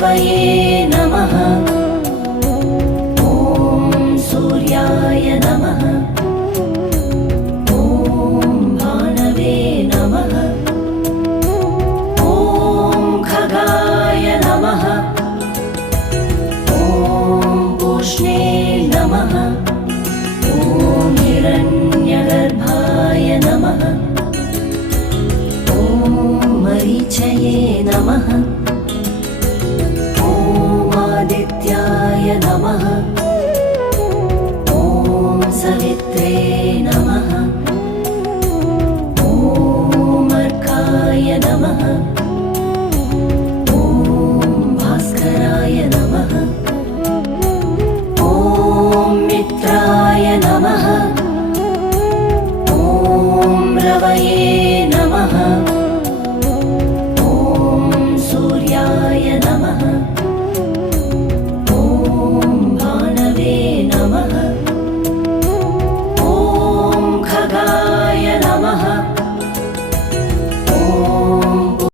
रवये नमः। ॐ सूर्याय नमः। ॐ भानवे नमः। ॐ खगाय नमः। ॐ पूष्णे नमः। ॐ हिरण्यगर्भाय नमः। ॐ मरीचये नमः। ॐ आदित्याय नमः। ॐ सवित्रे नमः। ॐ अर्काय नमः। ॐ भास्कराय नमः। ॐ मित्राय नमः। ॐ रवये